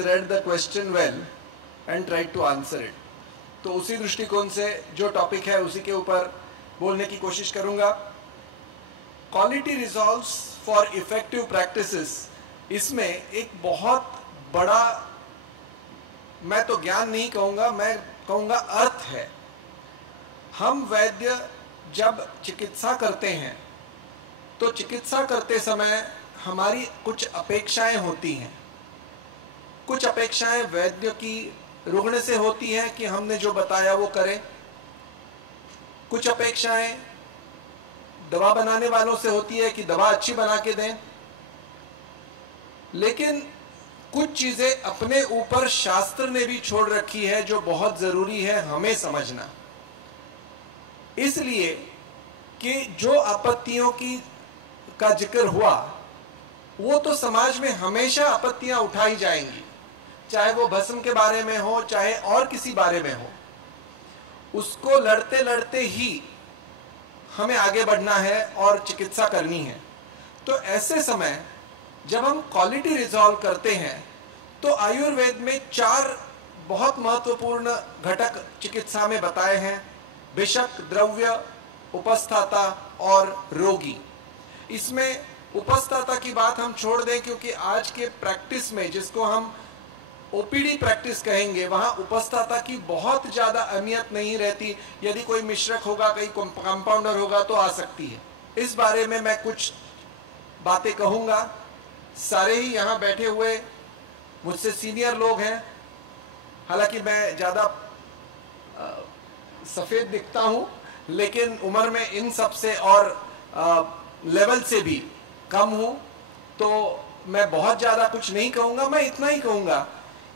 read the question well and tried to answer it. तो उसी दृष्टिकोण से जो टॉपिक है उसी के ऊपर बोलने की कोशिश करूंगा. Quality resolves for effective practices, इसमें एक बहुत बड़ा, मैं तो ज्ञान नहीं कहूँगा, मैं कहूँगा अर्थ है. हम वैद्य जब चिकित्सा करते हैं तो चिकित्सा करते समय हमारी कुछ अपेक्षाएं होती हैं. कुछ अपेक्षाएं वैद्य की रुग्ण से होती हैं कि हमने जो बताया वो करें. कुछ अपेक्षाएं दवा बनाने वालों से होती है कि दवा अच्छी बना के दें. लेकिन कुछ चीजें अपने ऊपर शास्त्र ने भी छोड़ रखी है जो बहुत जरूरी है हमें समझना. इसलिए कि जो आपत्तियों का जिक्र हुआ वो तो समाज में हमेशा आपत्तियां उठाई जाएंगी, चाहे वो भस्म के बारे में हो चाहे और किसी बारे में हो. उसको लड़ते लड़ते ही हमें आगे बढ़ना है और चिकित्सा करनी है. तो ऐसे समय जब हम क्वालिटी रिजॉल्व करते हैं तो आयुर्वेद में 4 बहुत महत्वपूर्ण घटक चिकित्सा में बताए हैं: विषक, द्रव्य, उपस्थाता और रोगी. इसमें उपस्थाता की बात हम छोड़ दें क्योंकि आज के प्रैक्टिस में, जिसको हम ओपीडी प्रैक्टिस कहेंगे, वहां उपस्थाता की बहुत ज्यादा अहमियत नहीं रहती. यदि कोई मिश्रक होगा, कोई कंपाउंडर होगा तो आ सकती है. इस बारे में मैं कुछ बातें कहूंगा. सारे ही यहाँ बैठे हुए मुझसे सीनियर लोग हैं. हालांकि मैं ज्यादा सफेद दिखता हूं लेकिन उम्र में इन सब से और लेवल से भी कम हूं. तो मैं बहुत ज्यादा कुछ नहीं कहूंगा. मैं इतना ही कहूंगा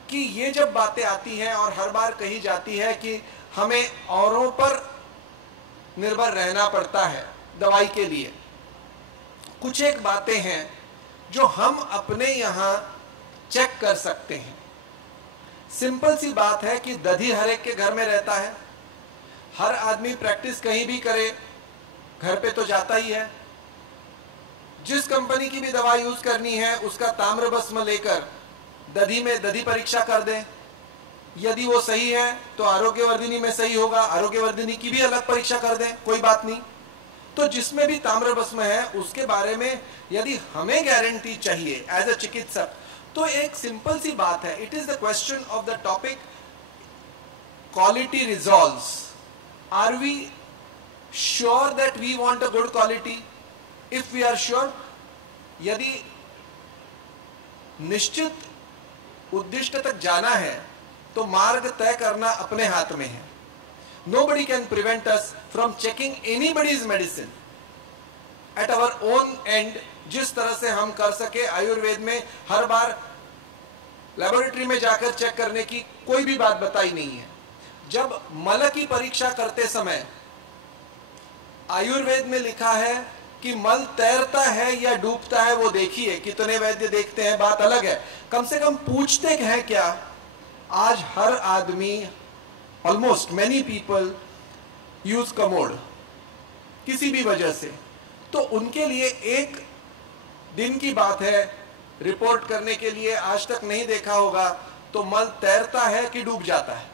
कि ये जब बातें आती हैं और हर बार कही जाती है कि हमें औरों पर निर्भर रहना पड़ता है दवाई के लिए, कुछ एक बातें हैं जो हम अपने यहाँ चेक कर सकते हैं. सिंपल सी बात है कि दधी हर एक के घर में रहता है. हर आदमी प्रैक्टिस कहीं भी करे घर पे तो जाता ही है. जिस कंपनी की भी दवा यूज करनी है उसका ताम्र भस्म लेकर दधी में दधी परीक्षा कर दें. यदि वो सही है तो आरोग्यवर्धिनी में सही होगा, आरोग्यवर्धिनी की भी अलग परीक्षा कर दें, कोई बात नहीं. तो जिसमें भी ताम्र भस्म है उसके बारे में यदि हमें गारंटी चाहिए एज अ चिकित्सक, तो एक सिंपल सी बात है. It is the question of the topic quality resolves. Are we sure that we want a good quality? If we are sure, यदि निश्चित उद्दिष्ट तक जाना है तो मार्ग तय करना अपने हाथ में है. Nobody can prevent us from checking anybody's medicine at our own end. जिस तरह से हम कर सके, आयुर्वेद में हर बार लेबोरेटरी में जाकर चेक करने की कोई भी बात बताई नहीं है. जब मल की परीक्षा करते समय आयुर्वेद में लिखा है कि मल तैरता है या डूबता है वो देखिए. कितने वैद्य देखते हैं बात अलग है, कम से कम पूछते हैं क्या. आज हर आदमी, almost many people use commode किसी भी वजह से. तो उनके लिए एक दिन की बात है रिपोर्ट करने के लिए. आज तक नहीं देखा होगा तो मल तैरता है कि डूब जाता है.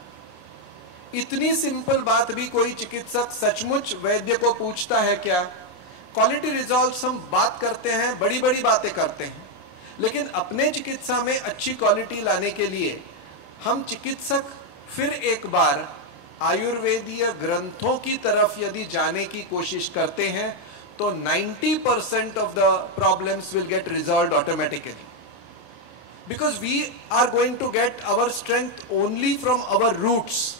इतनी सिंपल बात भी कोई चिकित्सक सचमुच वैद्य को पूछता है क्या? क्वालिटी रिजॉल्व्स हम बात करते हैं, बड़ी बड़ी बातें करते हैं, लेकिन अपने चिकित्सा में अच्छी क्वालिटी लाने के लिए हम चिकित्सक फिर एक बार आयुर्वेदीय ग्रंथों की तरफ यदि जाने की कोशिश करते हैं तो 90% of the problems will get resolved automatically, because we are going to get our strength only from our roots,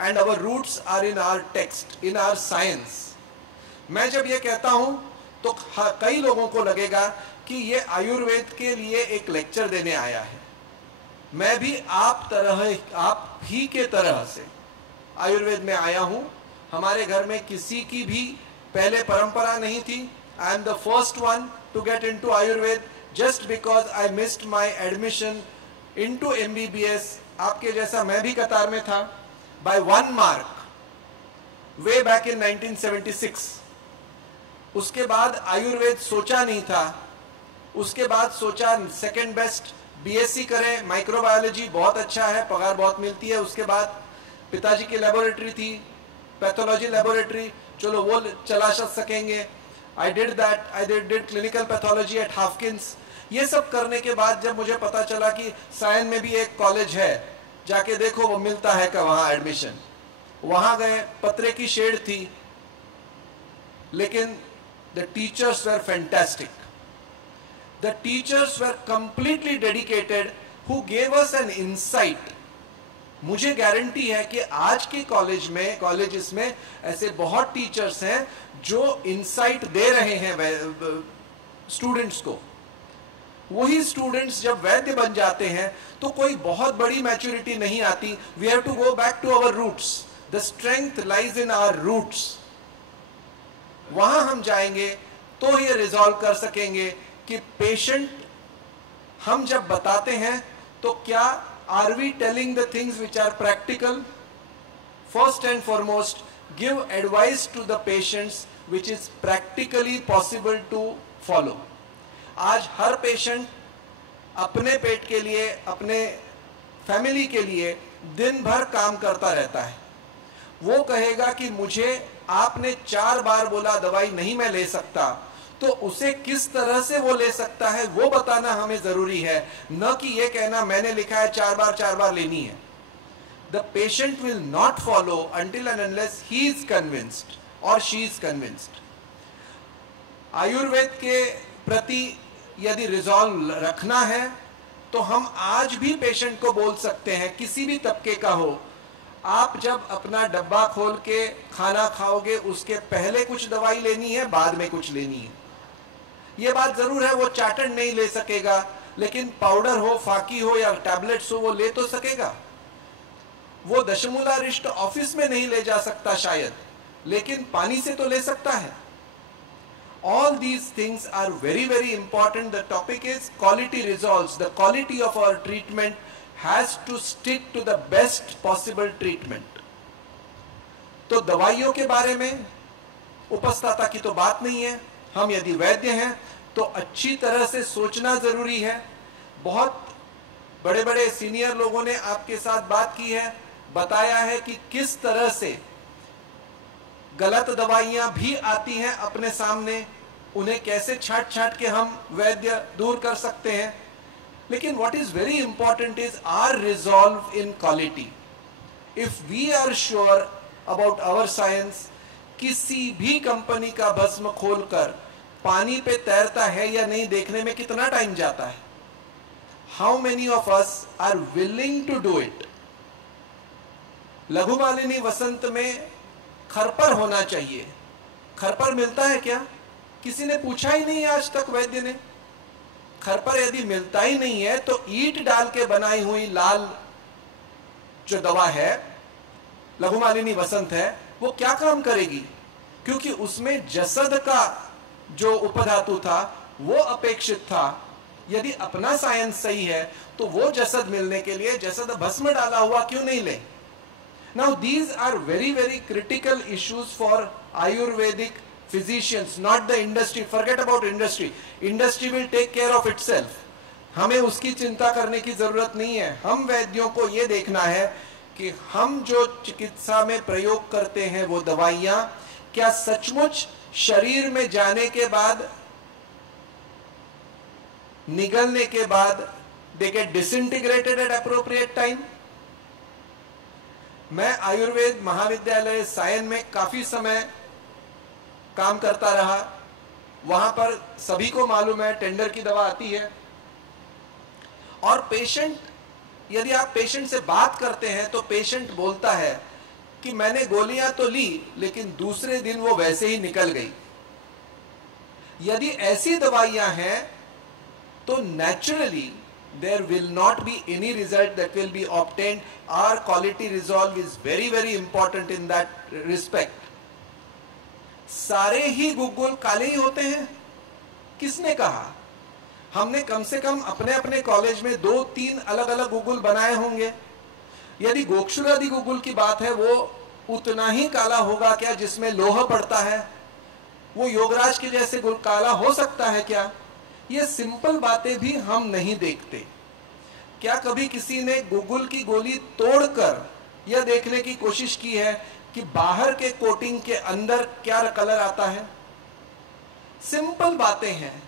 and our roots are in our text, in our science. मैं जब ये कहता हूं तो कई लोगों को लगेगा कि ये आयुर्वेद के लिए एक लेक्चर देने आया है. मैं भी आप ही के तरह से आयुर्वेद में आया हूं. हमारे घर में किसी की भी पहले परंपरा नहीं थी. I am the first one to get into Ayurveda just because I missed my admission into MBBS. आपके जैसा मैं भी कतार में था by 1 mark way back in 1976. उसके बाद आयुर्वेद सोचा नहीं था. उसके बाद सोचा सेकंड बेस्ट बीएससी करें, माइक्रोबायोलॉजी बहुत अच्छा है, पगार बहुत मिलती है। उसके बाद पिताजी की लेबोरेटरी थी, पैथोलॉजी लेबोरेटरी, चलो वो चला सकेंगे। I did that, I did clinical pathology at Haffkine's. ये सब करने के बाद जब मुझे पता चला कि सायन में भी एक कॉलेज है, जाके देखो वो मिलता है क्या वहां एडमिशन। वहां गए, पत्रे की शेड थी, लेकिन the teachers were fantastic. The teachers were completely dedicated, who gave us an insight. मुझे गारंटी है कि आज के कॉलेजेस में ऐसे बहुत टीचर्स हैं जो इनसाइट दे रहे हैं स्टूडेंट्स को। वही स्टूडेंट्स जब वैद्य बन जाते हैं तो कोई बहुत बड़ी मैच्योरिटी नहीं आती। We have to go back to our roots, the strength lies in our roots. वहां हम जाएंगे तो ये रिजॉल्व कर सकेंगे कि पेशेंट हम जब बताते हैं तो क्या are we telling the things which are practical. First and foremost, give advice to the patients which is practically possible to follow. आज हर पेशेंट अपने पेट के लिए, अपने फैमिली के लिए दिन भर काम करता रहता है। वो कहेगा कि मुझे आपने 4 बार बोला दवाई नहीं मैं ले सकता, तो उसे किस तरह से वो ले सकता है वो बताना हमें जरूरी है, न कि ये कहना मैंने लिखा है 4 बार लेनी है। The patient will not follow until and unless he is convinced or she is convinced। Ayurveda के प्रति यदि रिजॉल्व रखना है तो हम आज भी पेशेंट को बोल सकते हैं, किसी भी तबके का हो, आप जब अपना डब्बा खोल के खाना खाओगे उसके पहले कुछ दवाई लेनी है, बाद में कुछ लेनी है। ये बात जरूर है वो चाटन नहीं ले सकेगा, लेकिन पाउडर हो, फाकी हो या टैबलेट्स हो वो ले तो सकेगा। वो दशमूलारिष्ट ऑफिस में नहीं ले जा सकता शायद, लेकिन पानी से तो ले सकता है। All these things are very, very important. The topic is quality results. The quality of our treatment has to stick to the best possible treatment. तो दवाइयों के बारे में उपस्थता की तो बात नहीं है। हम यदि वैद्य हैं तो अच्छी तरह से सोचना जरूरी है। बहुत बड़े बड़े सीनियर लोगों ने आपके साथ बात की है, बताया है कि किस तरह से गलत दवाइयां भी आती हैं अपने सामने, उन्हें कैसे छाट छाट के हम वैद्य दूर कर सकते हैं। लेकिन what is very important is our resolve in quality. If we are sure about our science, किसी भी कंपनी का भस्म खोलकर पानी पे तैरता है या नहीं देखने में कितना टाइम जाता है। How many of us are willing to do it. लघुमालिनी वसंत में खरपर होना चाहिए, खरपर मिलता है क्या? किसी ने पूछा ही नहीं आज तक वैद्य ने। खरपर यदि मिलता ही नहीं है तो ईंट डाल के बनाई हुई लाल जो दवा है, लघुमालिनी वसंत है, वो क्या काम करेगी? क्योंकि उसमें जसद का जो उपधातु था वो अपेक्षित था। यदि अपना साइंस सही है तो वो जसद मिलने के लिए जसद भस्म डाला हुआ क्यों नहीं ले? Now these are very, very critical issues for Ayurvedic physicians, not the industry. Forget about industry. Industry will take care of itself. हमें उसकी चिंता करने की जरूरत नहीं है। हम वैद्यों को ये देखना है कि हम जो चिकित्सा में प्रयोग करते हैं वो दवाइयां क्या सचमुच शरीर में जाने के बाद, निगलने के बाद they get disintegrated at appropriate time। मैं आयुर्वेद महाविद्यालय सायन में काफी समय काम करता रहा। वहां पर सभी को मालूम है टेंडर की दवा आती है और पेशेंट, यदि आप पेशेंट से बात करते हैं तो पेशेंट बोलता है कि मैंने गोलियां तो ली लेकिन दूसरे दिन वो वैसे ही निकल गई। यदि ऐसी दवाइयां हैं तो naturally there will not be any result that will be obtained. Our quality resolve is very, very important in that respect. सारे ही गुग्गुल काले ही होते हैं? किसने कहा? हमने कम से कम अपने अपने कॉलेज में 2-3 अलग अलग गुग्गुल बनाए होंगे। यदि गोक्षुरादि गुग्गुल की बात है वो उतना ही काला होगा क्या जिसमें लोहा पड़ता है? वो योगराज के जैसे काला हो सकता है क्या? ये सिंपल बातें भी हम नहीं देखते। क्या कभी किसी ने गुगुल की गोली तोड़कर यह देखने की कोशिश की है कि बाहर के कोटिंग के अंदर क्या कलर आता है? सिंपल बातें हैं।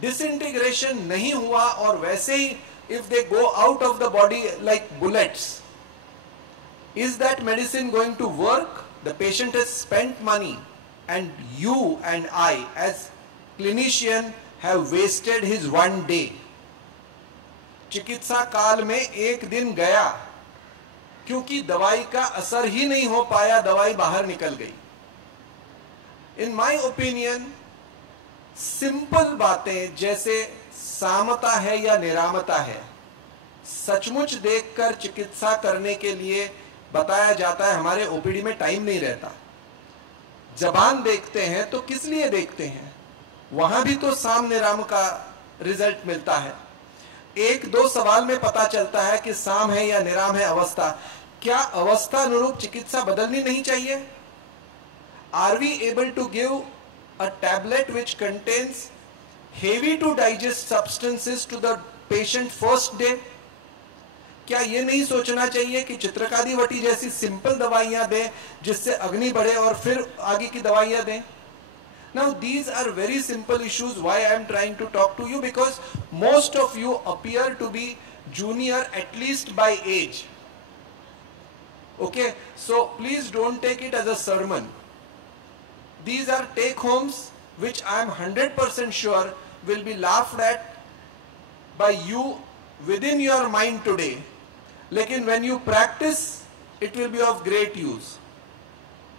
डिसइंटीग्रेशन नहीं हुआ और वैसे ही if they go out of the body like bullets, is that medicine going to work? The patient has spent money and you and I as clinician have wasted his one day. चिकित्सा काल में एक दिन गया क्योंकि दवाई का असर ही नहीं हो पाया, दवाई बाहर निकल गई। इन माय ओपिनियन सिंपल बातें जैसे सामता है या निरामता है, सचमुच देखकर चिकित्सा करने के लिए बताया जाता है। हमारे ओपीडी में टाइम नहीं रहता। जबान देखते हैं तो किस लिए देखते हैं? वहां भी तो साम निराम का रिजल्ट मिलता है। एक दो सवाल में पता चलता है कि साम है या निराम है अवस्था। क्या अवस्था अनुरूप चिकित्सा बदलनी नहीं चाहिए? Are we able to give a tablet which contains heavy to digest substances to the patient first day? क्या ये नहीं सोचना चाहिए कि चित्रकादी वटी जैसी सिंपल दवाइयां दें जिससे अग्नि बढ़े और फिर आगे की दवाइयां दें? Now these are very simple issues. Why I am trying to talk to you, because most of you appear to be junior at least by age. Okay, so please don't take it as a sermon. These are take homes which I am 100% sure will be laughed at by you within your mind today. Lekin when you practice, it will be of great use.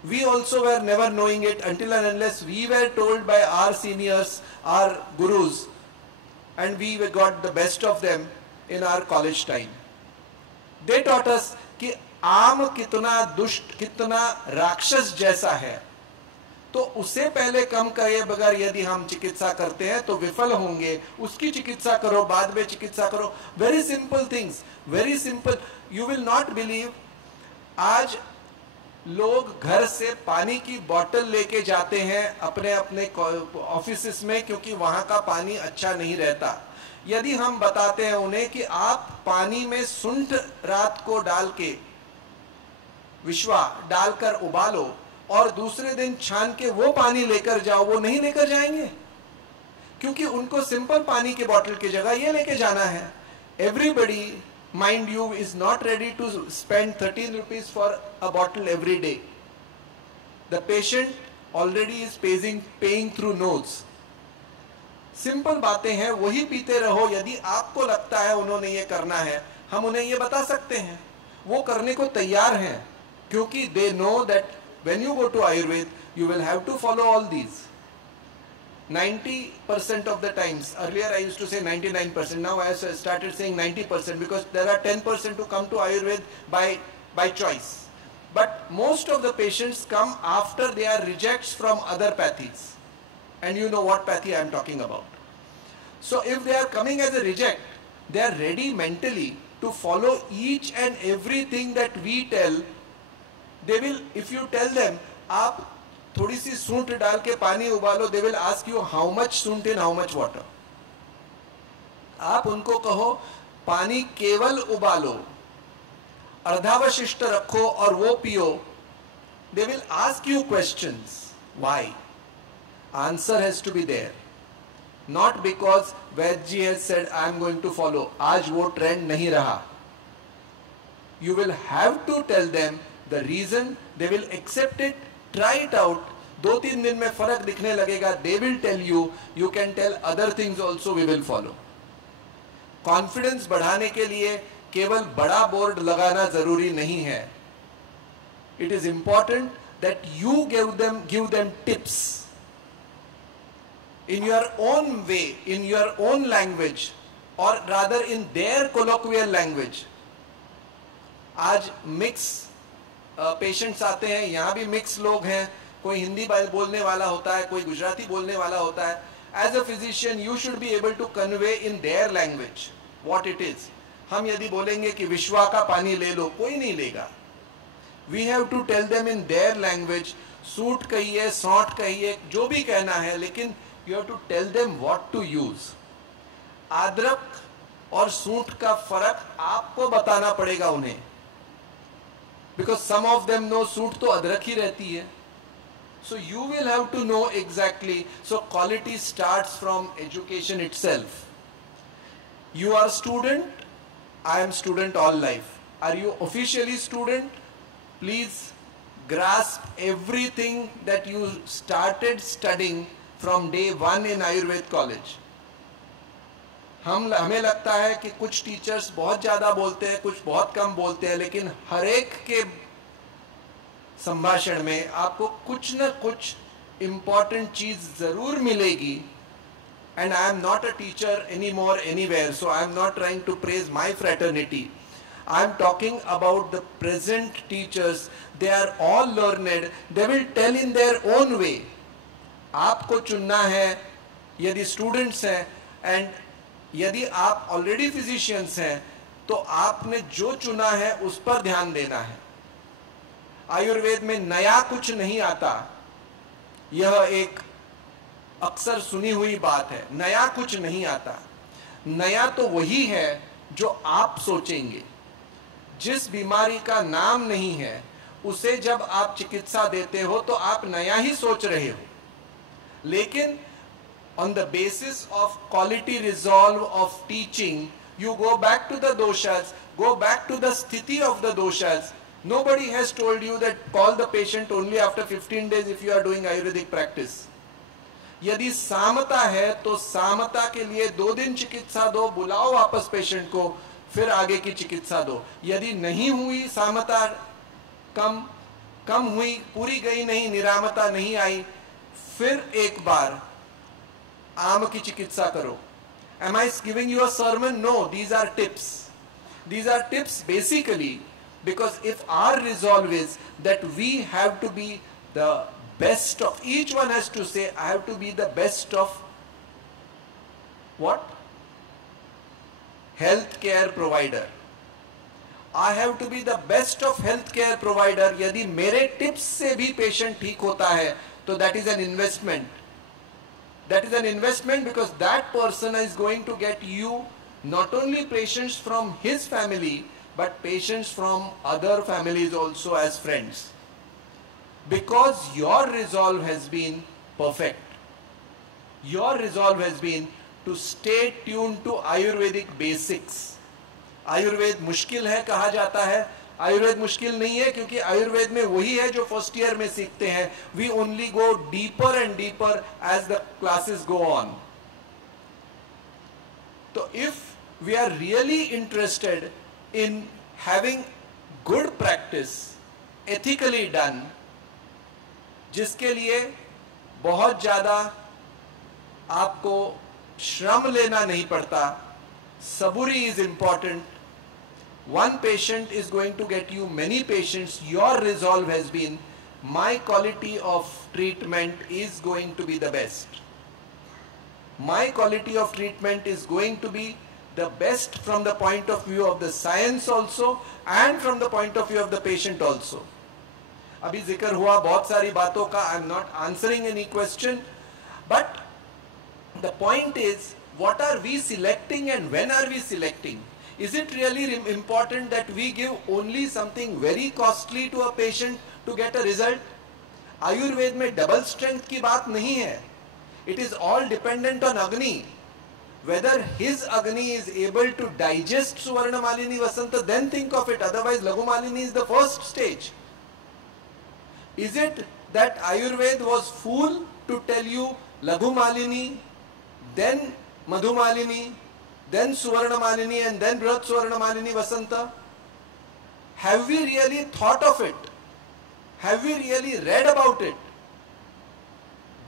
We also were never knowing it until and unless we were told by our seniors, our gurus, and we got the best of them in our college time. They taught us कि आम कितना दुष्ट, कितना राक्षस जैसा है, तो उसे पहले कम करे बगैर यदि हम चिकित्सा करते हैं तो विफल होंगे। उसकी चिकित्सा करो, बाद में चिकित्सा करो। Very simple things, very simple. You will not believe, आज लोग घर से पानी की बोतल लेके जाते हैं अपने अपने ऑफिस में क्योंकि वहां का पानी अच्छा नहीं रहता। यदि हम बताते हैं उन्हें कि आप पानी में सुंठ रात को डाल के, विश्वा डालकर उबालो और दूसरे दिन छान के वो पानी लेकर जाओ, वो नहीं लेकर जाएंगे क्योंकि उनको सिंपल पानी के बोतल की जगह ये लेके जाना है। Everybody, mind you, is not ready to spend 13 rupees for a bottle every day. The patient already is paying through nose. Simple बातें हैं, वही पीते रहो। यदि आपको लगता है उन्होंने ये करना है, हम उन्हें ये बता सकते हैं, वो करने को तैयार हैं क्योंकि they know that when you go to Ayurveda, you will have to follow all these. 90% of the times, earlier I used to say 99%, now I have started saying 90% because there are 10% who come to Ayurveda by choice. But most of the patients come after they are rejects from other pathies. And you know what pathy I am talking about. So if they are coming as a reject, they are ready mentally to follow each and everything that we tell. They will, if you tell them, आप थोड़ी सी सूंठ डाल के पानी उबालो, they will ask you how much सूंठ in how much water. आप उनको कहो पानी केवल उबालो, अर्धावशिष्ट रखो और वो पियो, they will ask you questions. Why? Answer has to be there. Not because Vaidji has said I am going to follow. आज वो trend नहीं रहा. You will have to tell them the reason. They will accept it. Try it out. 2-3 दिन में फर्क दिखने लगेगा. They will tell you. You can tell other things also. We will follow. Confidence बढ़ाने के लिए केवल बड़ा बोर्ड लगाना जरूरी नहीं है. It is important that you give them tips in your own way, in your own language, or rather in their colloquial language. आज मिक्स पेशेंट्स आते हैं, यहाँ भी मिक्स लोग हैं, कोई हिंदी बोलने वाला होता है, कोई गुजराती बोलने वाला होता है. As a physician, you should be able to convey in their language what it is. हम यदि बोलेंगे कि विश्वा का पानी ले लो, कोई नहीं लेगा. We have to tell them in their language. Suit कहिए, सौंठ कहिए, जो भी कहना है, लेकिन you have to tell them what to use. अदरक और सूट का फर्क आपको बताना पड़ेगा उन्हें, because some of them no suit तो अदरक ही रहती है. So you will have to know exactly. So quality starts from education itself. You are student, I am student all life. Are you officially student? Please grasp everything that you started studying from day one in Ayurveda college. हमें लगता है कि कुछ teachers बहुत ज़्यादा बोलते हैं, कुछ बहुत कम बोलते हैं, लेकिन हर एक के संभाषण में आपको कुछ न कुछ इंपॉर्टेंट चीज जरूर मिलेगी. And I am not a teacher any more anywhere, so I am not trying to praise my fraternity. I am talking about the present teachers. They are all learned, they will tell in their own way. आपको चुनना है यदि students हैं, and यदि आप already physicians हैं तो आपने जो चुना है उस पर ध्यान देना है. आयुर्वेद में नया कुछ नहीं आता, यह एक अक्सर सुनी हुई बात है. नया कुछ नहीं आता. नया तो वही है जो आप सोचेंगे. जिस बीमारी का नाम नहीं है उसे जब आप चिकित्सा देते हो तो आप नया ही सोच रहे हो. लेकिन on the basis of quality resolve of teaching, you go back to the doshas, go back to the sthiti of the doshas. Nobody has told you that call the patient only after 15 days if you are doing Ayurvedic practice. यदि सामता है तो सामता के लिए 2 दिन चिकित्सा दो, बुलाओ वापस पेशेंट को, फिर आगे की चिकित्सा दो. यदि नहीं हुई सामता, कम हुई, पूरी गई नहीं, निरामता नहीं आई, फिर एक बार आम की चिकित्सा करो. Am I giving you a sermon? No, these are tips. These are tips basically because if our resolve is that we have to be the best of, each one has to say, I have to be the best of what? Healthcare provider. I have to be the best of healthcare provider. यदि मेरे tips से भी patient ठीक होता है तो that is an investment. That is an investment because that person is going to get you not only patients from his family but patients from other families also as friends. Because your resolve has been perfect. Your resolve has been to stay tuned to Ayurvedic basics. Ayurveda मुश्किल है कहा जाता है. आयुर्वेद मुश्किल नहीं है क्योंकि आयुर्वेद में वही है जो फर्स्ट ईयर में सीखते हैं. We only go deeper and deeper as the classes go on. तो if we are really interested in having good practice ethically done, जिसके लिए बहुत ज्यादा आपको श्रम लेना नहीं पड़ता, सबूरी is important. One patient is going to get you many patients. Your resolve has been, my quality of treatment is going to be the best. My quality of treatment is going to be the best from the point of view of the science also and from the point of view of the patient also. अभी जिक्र हुआ बहुत सारी बातों का. I am not answering any question, but the point is, what are we selecting and when are we selecting? Is it really important that we give only something very costly to a patient to get a result? Ayurveda में double strength की बात नहीं है. It is all dependent on Agni. Whether his Agni is able to digest Suvarna Malini Vasanta, then think of it. Otherwise, Laghu Malini is the first stage. Is it that Ayurveda was fool to tell you Laghu Malini, then Madhu Malini, then Suvarna Malini and then Brihat Suvarna Malini Vasanta? Have we really thought of it? Have we really read about it?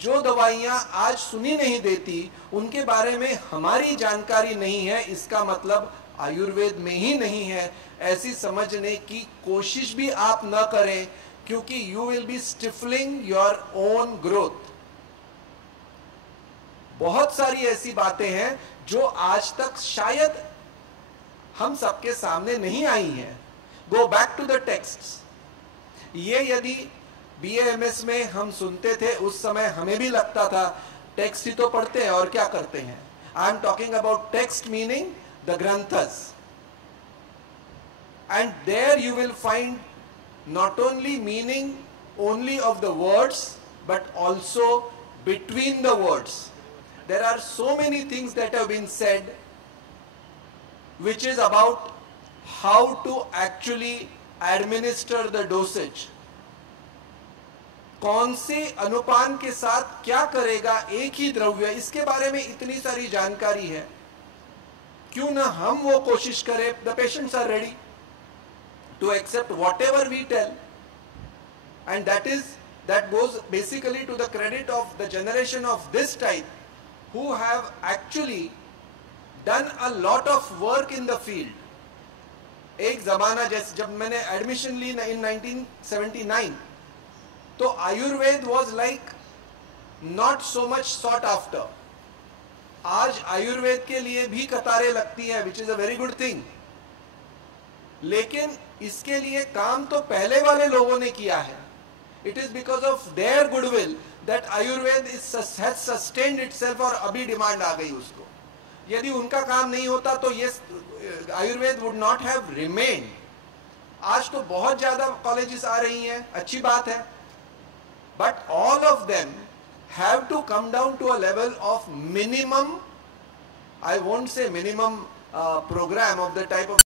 जो दवाइयाँ आज सुनी नहीं देती उनके बारे में हमारी जानकारी नहीं है, इसका मतलब आयुर्वेद में ही नहीं है, ऐसी समझने की कोशिश भी आप न करें, क्योंकि you will be stifling your own growth. बहुत सारी ऐसी बातें हैं जो आज तक शायद हम सबके सामने नहीं आई हैं. Go back to the texts. ये यदि BA-MS में हम सुनते थे उस समय हमें भी लगता था टेक्स्ट ही तो पढ़ते हैं और क्या करते हैं. आई am talking about text meaning the Granthas. And there you will find not only meaning only of the words, but also between the words. There are so many things that have been said, which is about how to actually administer the dosage. कौन से अनुपान के साथ क्या करेगा एक ही द्रव्य, इसके बारे में इतनी सारी जानकारी है. क्यों ना हम वो कोशिश करें. The patients are ready to accept whatever we tell, and that goes basically to the credit of the generation of this type who have actually done a lot of work in the field. एक जमाना जैसे जब मैंने admission Lee in 1979, तो Ayurveda was like not so much sought after. आज आयुर्वेद के लिए भी कतारें लगती हैं, which is a very good thing. लेकिन इसके लिए काम तो पहले वाले लोगों ने किया है. It is because of their goodwill that Ayurved has sustained itself और अभी डिमांड आ गई उसको. यदि उनका काम नहीं होता तो ये Ayurveda would not have remained. आज तो बहुत ज्यादा कॉलेजेस आ रही हैं, अच्छी बात है. But all of them have to come down to a level of minimum, I won't say minimum program of the type of